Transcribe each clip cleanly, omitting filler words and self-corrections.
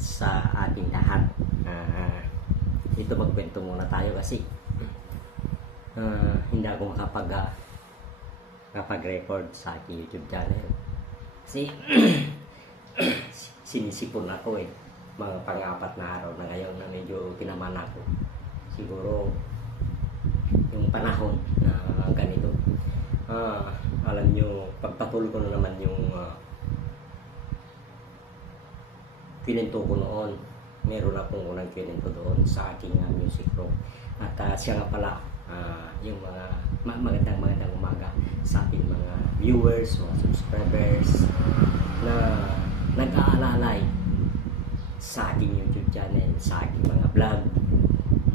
sa ating lahat. Ito magkwento muna tayo kasi hindi ako makapag-record sa aking YouTube channel. Kasi sinisipon ako mga pang-apat na araw na ngayon na medyo tinaman ako. Siguro yung panahon na ganito. Alam nyo, pagpatuloy ko na naman yung kinento ko noon. Meron akong unang kinento doon sa aking music room. At siya nga pala, yung mga magandang umaga sa ating mga viewers, mga subscribers na nag-aalalay sa aking YouTube channel, sa aking mga vlog.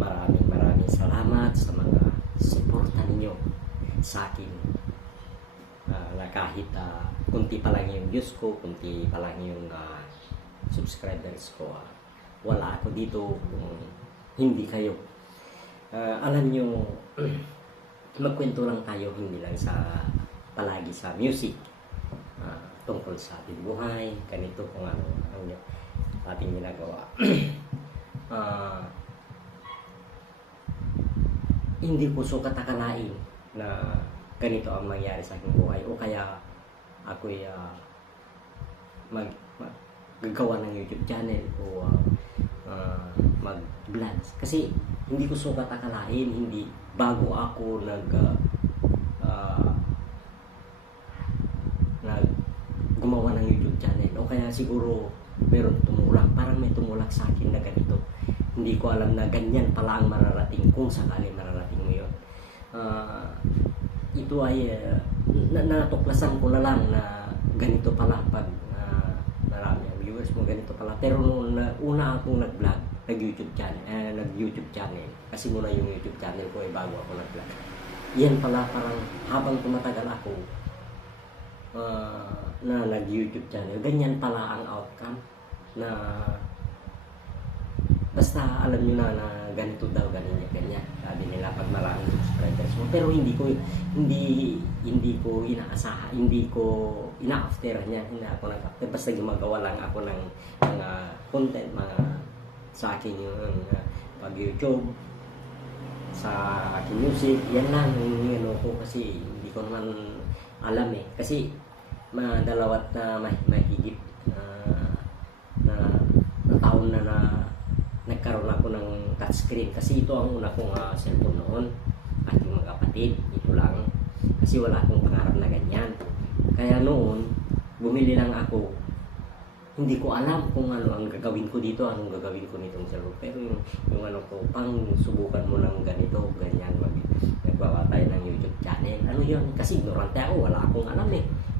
Maraming salamat sa mga suporta ninyo sa akin. Na kahit kunti pa lang yung views ko, kunti pa lang yung subscribers ko, wala ako dito kung hindi kayo. Alam nyo, magkwento lang tayo, hindi lang palagi sa music, tungkol sa ating buhay, ganito kung ano ang ating ginagawa. Hindi ko sukat akalain na ganito ang mangyari sa aking buhay, o kaya ako'y gagawa ng YouTube channel o mag-vlogs. Kasi hindi ko sukat akalain, hindi bago ako gumawa ng YouTube channel, o kaya siguro meron tumulak, parang may tumulak sa akin na ganito. Hindi ko alam na ganyan pala ang mararating kung sakali mararating mo yun. Ito ay natuklasan ko na lang na ganito pala pag marami ang viewers mo, ganito pala. Pero nung una akong nag-vlog, nag-YouTube channel, kasi muna yung YouTube channel ko ay bago ako nag-vlog. Yan pala, parang habang tumatagal ako na nag-YouTube channel, ganyan pala ang outcome. Na basta alam nyo na ganito daw, ganyan. Sabi nila pag maraming subscribers mo. Pero hindi ko inaasahan, hindi ko ina-after niya. Hindi ako nag-after. Basta gumagawa lang ako ng mga content, mga sa akin yung pag-YouTube, sa aking music. Yan lang yung ko, kasi hindi ko naman alam kasi dalawat na mahigit na taon na nagkaroon ako ng touchscreen, kasi ito ang una kong cellphone noon, aking mga kapatid. Ito lang, kasi wala akong pangarap na ganyan. Kaya noon bumili lang ako, hindi ko alam kung ano ang gagawin ko dito, anong gagawin ko nitong cellphone. Pero yung ano ko, pang subukan mo lang ganito, ganyan, nagbawa tayo ng YouTube channel. Ano yun? Kasi ignorante ako, wala akong alam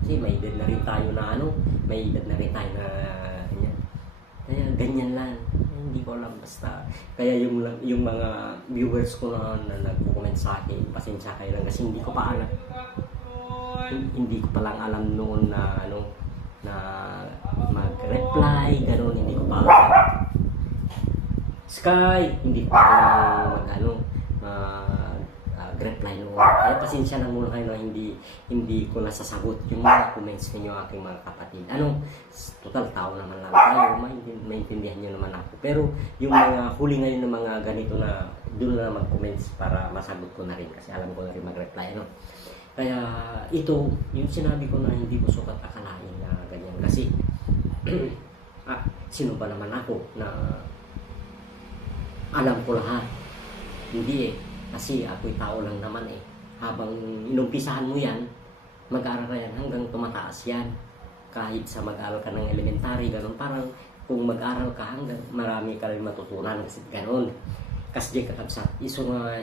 kasi may edad na rin tayo na ganyan. Kaya ganyan lang, hindi ko alam, basta. Kaya yung mga viewers ko na nagko-comment sa akin, pasensya kayo lang kasi hindi ko pa lang alam noon na na mag-reply, gano'n, hindi ko pa alam. Sky, hindi ko pa reply noon. Kaya pasensya na muna kayo na hindi ko nasasagot yung mga comments ninyo, aking mga kapatid. Total tao naman lang tayo, maintindihan nyo naman ako. Pero yung mga huli ngayon ng mga ganito na doon na mag-comments para masagot ko na rin, kasi alam ko na rin mag-reply. Kaya ito, yung sinabi ko na hindi ko sukat akalain na ganyan. Kasi sino ba naman ako na alam ko lahat? Hindi kasi ako'y tao lang naman Habang inumpisahan mo yan, mag-aaral ka yan hanggang tumataas yan. Kahit sa mag-aaral ka ng elementary, gano'n. Parang kung mag-aaral ka hanggang marami ka rin matutunan, kasi gano'n. Kasi kakabsat, iso nga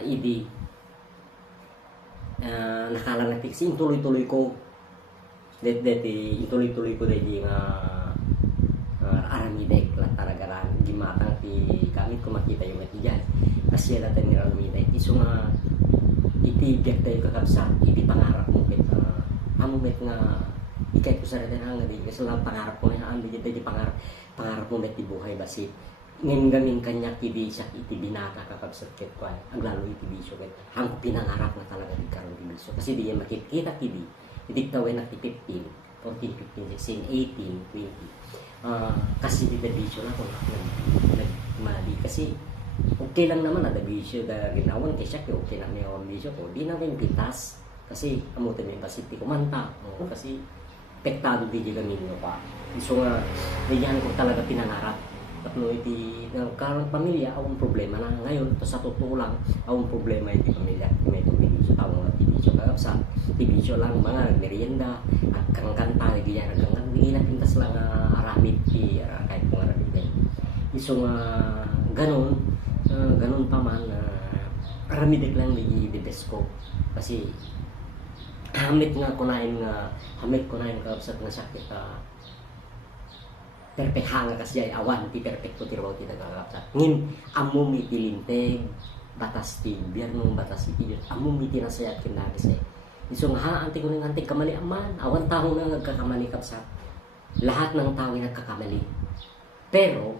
nakala na fix, tuloy-tuloy ko. Ituloy-tuloy ko dahil nga aramidek lang talaga lang. Gimatang gamit ko makita yung mati dyan. Kasi natin ni aramidek. Iso nga itibiyag tayo kakabsat, pangarap mo amumet nga ikay ko sa rin kasi lang pangarap ko na hindi pangarap mo met ibuhay basi ngayon gaming kanya kidi siya iti binata kakabsat ket ko ang lalo iti bisyo ket hangko pinangarap na talaga di karon di bisyo kasi di yan makikita kidi itik tawin na ti 15 14, 15, 16, 18, 20. Kasi di bisyo na kung nagmali. Kasi okay lang naman na bisyo dahil ginawan kay siya okay na may bisyo ko. Di na rin pitas. Kasi amutin mo yung pasiti kumanta. Kasi pektado di gamin nyo pa. So nga, nagyan ko talaga pinangarap. At no, iti karang pamilya, awang problema na. Ngayon, to sa totoo lang, awang problema iti pamilya. May tibisyo, tawang nga tibisyo kagapsa. Tibisyo lang, mga nagmerienda, at kangkanta, nagyan, hindi na pintas lang aramid, kahit kung aramid na so nga, ganun pa man, aramidik lang di best ko. Kasi, hamit ko nain kagapsa nga sakit, perfect nga kasi ay awan ti perfecto ti raw ti nagagapsat ngin amum iti linteg batas ti biyerno batas iti amum iti nasayat ken nagis iso nga anti ko nang anti kamali aman awan tao nga nagkakamali kapsat lahat ng tao ay nagkakamali pero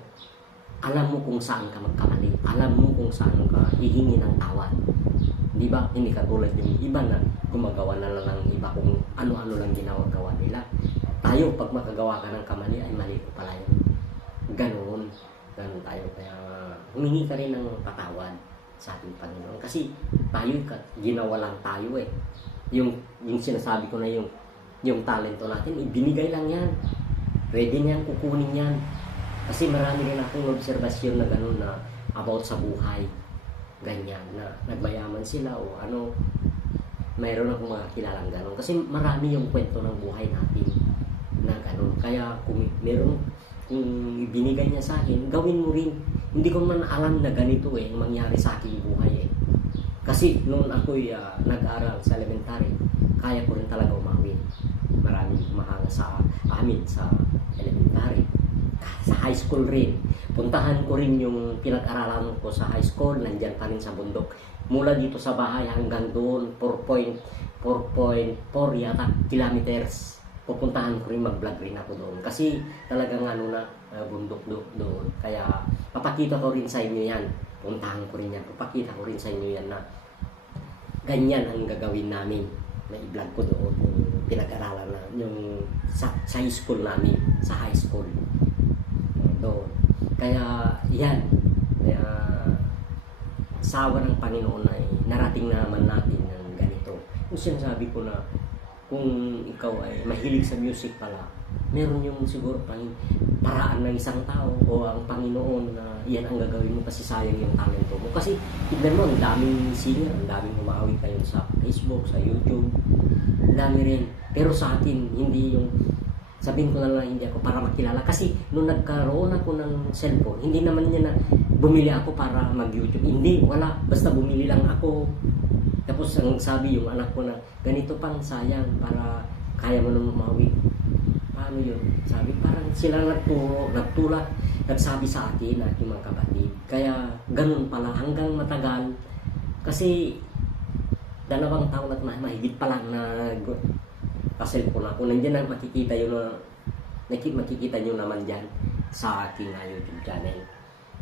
alam mo kung saan ka magkamali alam mo kung saan ka hihingi ng tawad di ba hindi ka tulad yung iba na gumagawa na lang ng iba kung ano-ano lang ginagawa nila tayo pag makagawa ka ng kamali ay mali ko pala yun ganon tayo kaya humingi ka rin ng patawad sa ating Panginoon kasi tayo ginawa lang tayo yung sinasabi ko na yung talento natin ibinigay lang yan pwede niyang kukunin yan kasi marami rin akong obserbasyon na ganon na about sa buhay ganyan na nagmayaman sila o ano mayroon akong mga kilalang ganon kasi marami yung kwento ng buhay natin na gano'n. Kaya kung meron kung ibinigay niya sa akin, gawin mo rin. Hindi ko man alam na ganito mangyari sa aking buhay Kasi noon ako'y nag-aral sa elementary, kaya ko rin talaga umawin. Maraming mahanga sa amin sa elementary. Sa high school rin. Puntahan ko rin yung pinag-aralan ko sa high school, nandyan pa rin sa bundok. Mula dito sa bahay hanggang doon, 4.4 yata kilometers. Pupuntahan ko rin mag-vlog rin ako doon kasi talagang bundok doon kaya papakita ko rin sa inyo yan puntahan ko rin yan papakita ko rin sa inyo yan na ganyan ang gagawin namin na i-vlog ko doon yung pinag-aralan na yung sa high school namin sa high school doon kaya yan kaya sawa ng Panginoon ay narating naman natin ng ganito yung sinasabi ko na kung ikaw ay mahilig sa music pala, meron yung siguro paraan ng isang tao o ang Panginoon na yan ang gagawin mo kasi sayang yung talento mo. Kasi tignan mo, ang daming singer, ang daming umawit kayo sa Facebook, sa YouTube, ang dami rin. Pero sa akin, hindi yung, sabihin ko na lang hindi ako para makilala. Kasi nung nagkaroon ako ng cellphone, hindi naman niya na bumili ako para mag-YouTube. Hindi, wala. Basta bumili lang ako. Tapos ang sabi yung anak ko na ganito pang sayang para kaya mo nang umawit. Paano yun? Sabi parang sila nagtulak, nagsabi sa akin at yung mga kapatid. Kaya ganun pala hanggang matagal. Kasi 2 taon at mahigit pa lang na pa-cellphone ako. Nandiyan na makikita yun na makikita nyo naman dyan sa aking YouTube channel.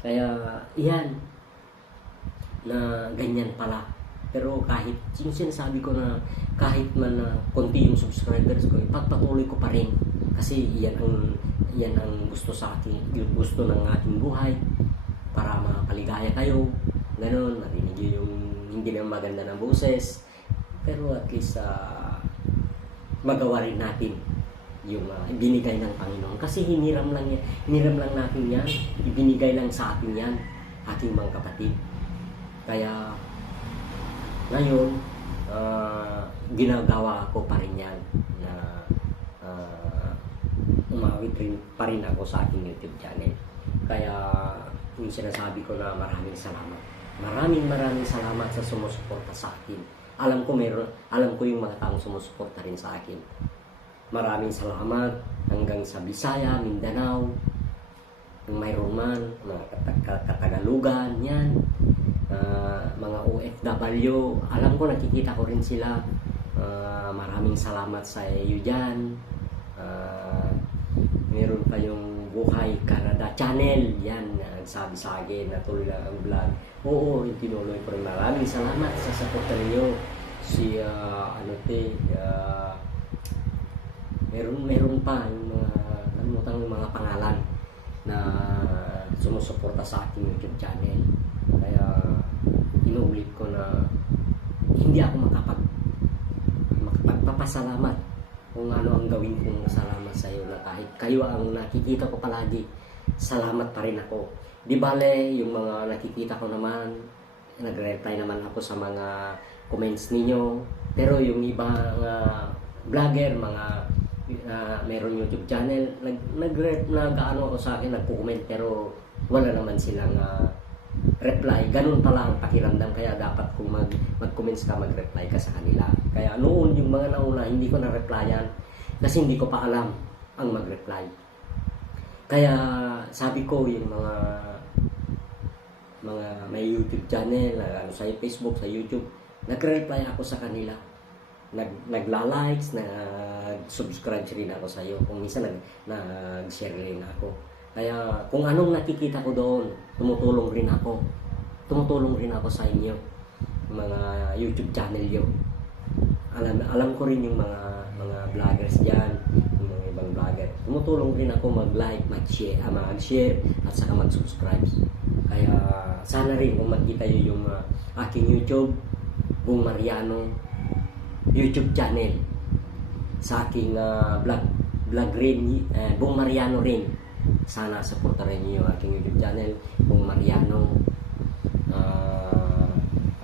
Kaya yan na ganyan pala. Pero kahit yung sinasabi ko na kahit man na konti yung subscribers ko, ipagpatuloy ko pa rin kasi yan ang gusto sa akin, yung gusto ng ating buhay para makapaligaya kayo ganun, marinig yung hindi na maganda ng boses pero at least magawa rin natin yung ibinigay ng Panginoon kasi hiniram lang natin yan, ibinigay lang sa atin yan ating mga kapatid kaya ngayon, ginagawa ko pa rin yan na umawit rin pa rin ako sa aking YouTube channel. Kaya yung sinasabi ko na maraming salamat. Maraming salamat sa sumusuporta sa akin. Alam ko yung mga taong sumusuporta rin sa akin. Maraming salamat hanggang sa Bisaya, Mindanao, kung mayroon man, mga Katagalugan, yan. Mga OFW, alam ko nakikita ko rin sila. Maraming salamat sa iyo dyan. Meron pa yung Buhay Canada channel, yan, nagsabi sa akin na tuloy lang ang vlog. Oo, tinuloy ko rin. Maraming salamat sa support ninyo. Si Meron pa yung mga, kalimutan yung mga pangalan na sumusuporta sa aking YouTube channel. Kaya inuulit ko na hindi ako makapagpapasalamat kung ano ang gawin kong salamat sa iyo, na kahit kayo ang nakikita ko palagi, salamat pa rin ako. Di bale, yung mga nakikita ko naman, nagre-reply naman ako sa mga comments ninyo. Pero yung ibang vlogger, mga meron YouTube channel, nag-ano ako sa akin, nagko-comment, pero wala naman silang reply. Ganun pala ang pakiramdam, kaya dapat kung mag-comments ka, mag-reply ka sa kanila. Kaya noon, yung mga nauna, hindi ko na-replyan kasi hindi ko pa alam ang mag-reply. Kaya sabi ko, yung mga may YouTube channel, sa Facebook, sa YouTube, nagre-reply ako sa kanila. Nagla-likes, nag-subscribe rin ako sa iyo. Kung minsan nag-share rin ako. Kaya kung anong nakikita ko doon, tumutulong rin ako. Tumutulong rin ako sa inyo, mga YouTube channel yun. Alam ko rin yung mga vloggers diyan, yung mga ibang vlogger. Tumutulong rin ako mag-like, mag-share at saka mag-subscribe. Kaya sana rin kung makita niyo yung aking YouTube, Bong Mariano YouTube channel, sa aking vlog rin, Bong Mariano rin. Sana supportahan niyo yung aking YouTube channel, Bong Mariano,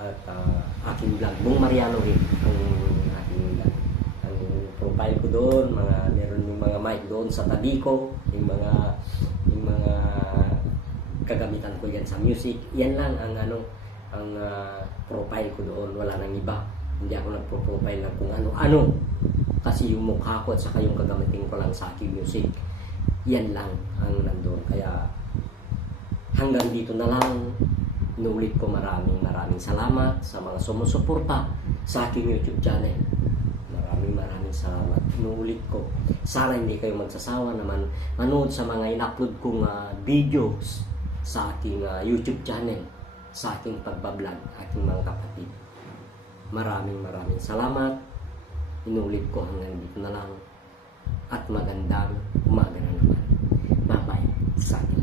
at aking vlog, Bong Mariano rin ang aking vlog. Ang profile ko doon, meron yung mga mic doon sa tabi ko, yung mga kagamitan ko yan sa music. Yan lang ang profile ko doon, wala nang iba. Hindi ako nagpo-profile ng kung ano-ano, kasi yung mukha ko at saka yung kagamitin ko lang sa aking music, yan lang ang nandun. Kaya hanggang dito na lang. Inuulit ko, maraming salamat sa mga sumusuporta sa aking YouTube channel. Maraming salamat. Inuulit ko, sana hindi kayo magsasawa naman manood sa mga in-upload kong videos sa aking YouTube channel, sa aking pagbablog, aking mga kapatid. Maraming salamat. Inuulit ko, hanggang dito na lang. At magandang umaga na naman. Bye-bye sa akin.